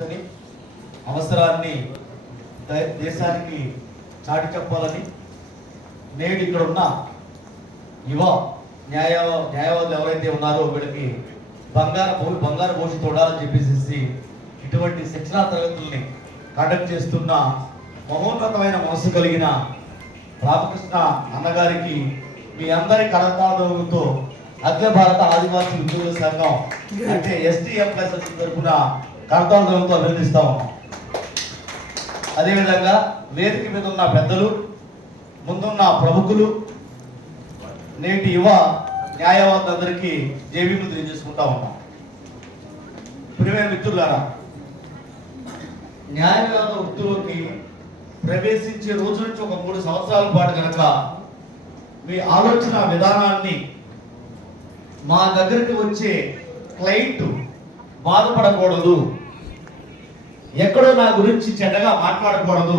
ఉందని అవసరాన్ని దేశానికి చాటి చెప్పాలని నేడు ఇక్కడ ఉన్న యువ న్యాయవాదులు ఎవరైతే ఉన్నారో వీళ్ళకి బంగారు భవిష్యత్తు ఉండాలని చెప్పేసి ఇటువంటి శిక్షణా తరగతుల్ని కండక్ట్ చేస్తున్న మహోన్నతమైన మనసు కలిగిన రామకృష్ణ అన్నగారికి మీ అందరి కరతాళతో అఖిల భారత ఆదివాసీ ఉద్యోగ సంఘం అంటే STM+S తరఫున కరతాళతో అభినందిస్తా ఉన్నాం. అదేవిధంగా వేదిక మీద ఉన్న పెద్దలు, ముందున్న ప్రముఖులు, నేటి యువ న్యాయవాదులందరికీ జేబీలు తెలియజేసుకుంటా ఉన్నాం. ప్రియమైన మిత్రులారా, న్యాయవాద వృత్తిలోకి ప్రవేశించే రోజు నుంచి ఒక 3 సంవత్సరాల పాటు కనుక మీ ఆలోచన విధానాన్ని మా దగ్గరికి వచ్చే క్లయింట్ బాధపడకూడదు, ఎక్కడో నా గురించి చెడ్డగా మాట్లాడకూడదు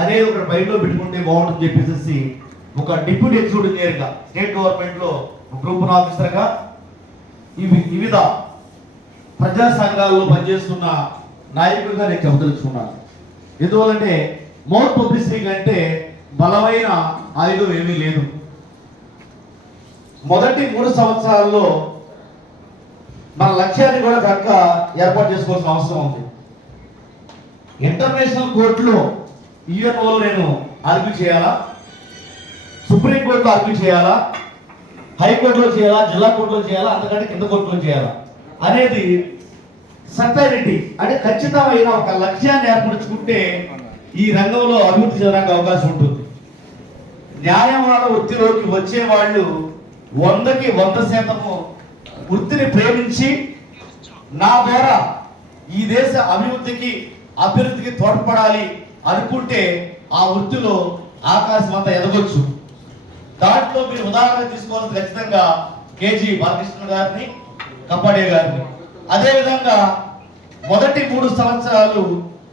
అనే ఒక బయటలో పెట్టుకుంటే బాగుంటుంది చెప్పేసి ఒక డిప్యూటీ ఎగ్జిక్యూటివ్ ఇంజనీర్గా స్టేట్ గవర్నమెంట్లో గ్రూప్ ఆఫీసర్గా వివిధ ప్రజా సంఘాల్లో పనిచేస్తున్న నాయకుడిగా నేను చెప్పదలుచుకున్నాను. ఎందువల్లంటే మౌత్ పబ్లిసిటీ కంటే బలమైన ఆయుధం ఏమీ లేదు. మొదటి 3 సంవత్సరాల్లో మన లక్ష్యాన్ని కూడా కనుక ఏర్పాటు చేసుకోవాల్సిన అవసరం ఉంది. ఇంటర్నేషనల్ కోర్టులో UNOలో నేను ఆర్గ్యూ చేయాలా, సుప్రీంకోర్టులో ఆర్గ్యూ చేయాలా, హైకోర్టులో చేయాలా, జిల్లా కోర్టులో చేయాలా, అంతకంటే కింద కోర్టులో చేయాలా అనేది సర్టైనిటీ అంటే ఖచ్చితమైన ఒక లక్ష్యాన్ని ఏర్పరచుకుంటే ఈ రంగంలో అభివృద్ధి చేయడానికి అవకాశం ఉంటుంది. న్యాయవాద వృత్తిలోకి వచ్చే వాళ్ళు 100కి 100% వృత్తిని ప్రేమించి నా ద్వారా ఈ దేశ అభివృద్ధికి తోడ్పడాలి అనుకుంటే ఆ వృత్తిలో ఆకాశం అంతా ఎదగొచ్చు. దాంట్లో మీరు ఉదాహరణ తీసుకోవాల్సి ఖచ్చితంగా KG బాలకృష్ణ గారిని, కప్పాడే గారిని. అదేవిధంగా మొదటి 3 సంవత్సరాలు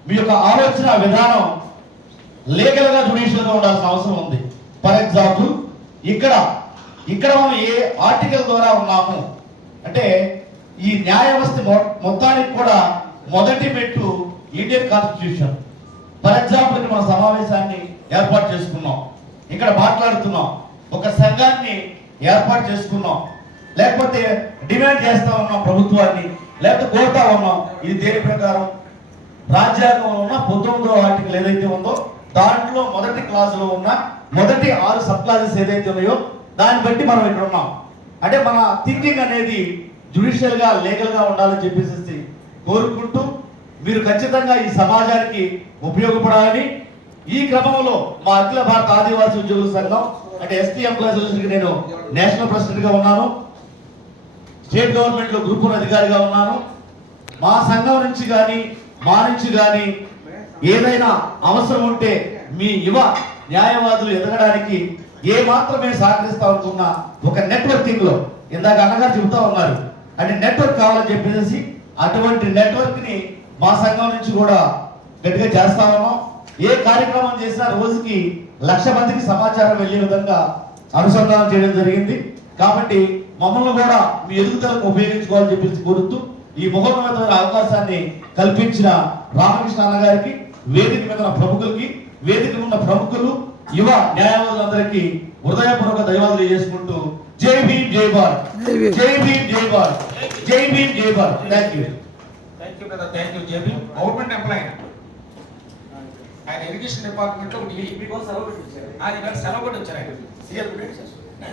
మీ యొక్క ఆలోచన విధానం లీగల్గా జుడిషియల్గా ఉండాల్సిన అవసరం ఉంది. ఫర్ ఎగ్జాంపుల్ ఇక్కడ మనం ఏ ఆర్టికల్ ద్వారా ఉన్నాము అంటే ఈ న్యాయ వ్యవస్థ మొత్తానికి కూడా మొదటి మెట్టు ఇండియన్ కాన్స్టిట్యూషన్. ఫర్ ఎగ్జాంపుల్ మన సమావేశాన్ని ఏర్పాటు చేసుకున్నాం, ఇక్కడ మాట్లాడుతున్నాం, ఒక సంఘాన్ని ఏర్పాటు చేసుకున్నాం, లేకపోతే డిమాండ్ చేస్తా ఉన్నాం ప్రభుత్వాన్ని, లేకపోతే కోరుతా ఉన్నాం. ఇది దేని ప్రకారం? రాజ్యాంగంలో ఉన్న 19వ ఆర్టికల్ ఏదైతే ఉందో దాంట్లో మొదటి క్లాసులో ఉన్న మొదటి 6 సబ్ క్లాసెస్ ఏదైతే ఉన్నాయో దాన్ని బట్టి మనం ఇక్కడ ఉన్నాం. అంటే మన థింకింగ్ అనేది జ్యుడిషియల్ గా లీగల్ గా ఉండాలని చెప్పేసి కోరుకుంటూ మీరు ఖచ్చితంగా ఈ సమాజానికి ఉపయోగపడాలని ఈ క్రమంలో మా అఖిల భారత ఆదివాసీ ఉద్యోగుల సంఘం అంటే STM+S నేను నేషనల్ ప్రెసిడెంట్ గా ఉన్నాను, స్టేట్ గవర్నమెంట్ లో గ్రూప్ అధికారిగా ఉన్నాను. మా సంఘం నుంచి కానీ మా నుంచి కానీ ఏదైనా అవసరం ఉంటే మీ యువ న్యాయవాదులు ఎదగడానికి ఏ మాత్రమే సహకరిస్తా ఉంటున్నా ఒక నెట్వర్కింగ్ లో ఇందాక అన్నగారు చెబుతా ఉన్నారు అంటే నెట్వర్క్ కావాలని చెప్పేసి అటువంటి నెట్వర్క్ ని మా సంఘం నుంచి కూడా గట్టిగా చేస్తా ఉన్నాం. ఏ కార్యక్రమం చేసినా రోజుకి 1,00,000 మందికి సమాచారం వెళ్ళే విధంగా అనుసంధానం చేయడం జరిగింది. కాబట్టి మమ్మల్ని కూడా మీ ఎదుగుదలకు ఉపయోగించుకోవాలని చెప్పేసి కోరుతూ ఈ మహోన్నతమైన అవకాశాన్ని కల్పించిన రామకృష్ణ అన్న గారికి, వేదిక మీద ఉన్న ప్రముఖులకి, వేదిక ఉన్న ప్రముఖులు, యువ న్యాయవాదులందరికీ హృదయపూర్వక ధన్యవాదాలు చేసుకుంటూ జై భీమ్ జై భారత్, జై భీమ్ జై భారత్, జై భీమ్ జై Bharat. Thank you brother, thank you. జై భీమ్. గవర్నమెంట్ ఎంప్లాయీ ఆయన ఎడ్యుకేషన్ డిపార్ట్మెంట్ లో సెలవు పెట్టి వచ్చారు. సెలవు కూడా వచ్చారు ఆయన.